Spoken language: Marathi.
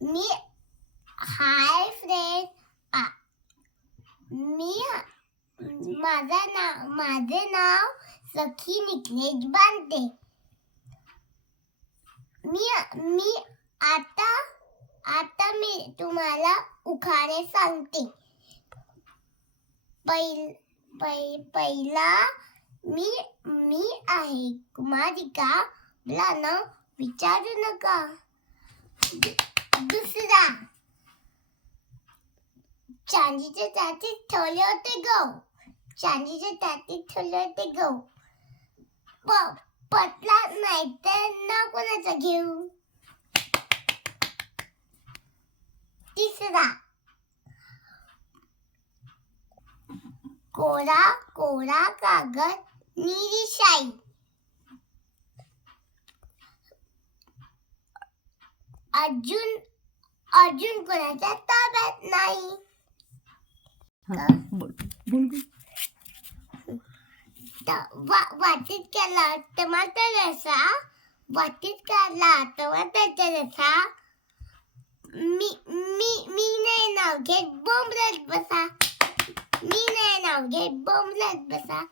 मी हाय फ्रेंड माझे नाव सखी निकलेश बांधे. मी आता मी तुम्हाला उखाणे सांगते. पहिला मी आहे कुमारिका, मला नाव विचारू नका. दुसरा, चांदीच्या ताटीत ठेवले होते गहू, चांदीच्या ताटीत ठेवले होते गहू, पतला नाही तर नाव कोणाचं घेऊ. तिसरा, कोरा कोरा कागद निळी शाई, अर्जुन कोणाच्या ताब्यात नाही. वाटीत केला टमाटर रसा, वाटीत काढला टमाटरचा रसा, मी नाही नाव घेत बोंबलत बसा, मी नाही नाव घेत बोंबलत बसा.